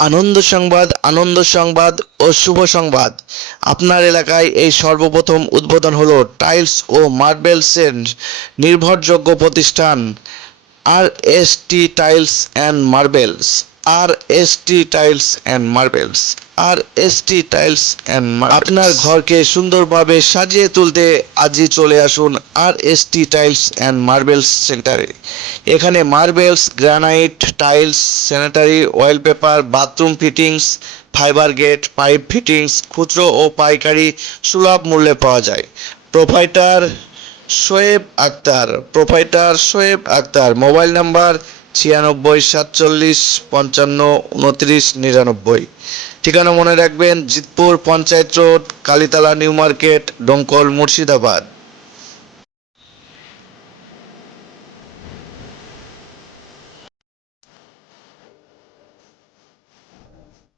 আনন্দ সংবাদ ও শুভ সংবাদ। আপনার এলাকায় এই সর্বপ্রথম উদ্বোধন হলো টাইলস ও মার্বেলসের নির্ভরযোগ্য প্রতিষ্ঠান RST tiles and marbles. RST tiles and marbles. RST tiles and marbles. আপনার ঘরকে সুন্দরভাবে সাজিয়ে তুলতে আজই চলে আসুন আর.এস.টি টাইলস অ্যান্ড মার্বেলস সেন্টারে। এখানে marbles, granite, tiles, sanitary wallpaper, bathroom fittings, fibre gate, pipe fittings খুচরো ও পাইকারি সুলভ মূল্যে পাওয়া যায়। Proprietor Shoaib Akhtar. Mobile number 96 47 55 29 99। ঠিকানা মনে রাখবেন, Jitpur panchayat road, Kalitala new market, Domkal, Murshidabad.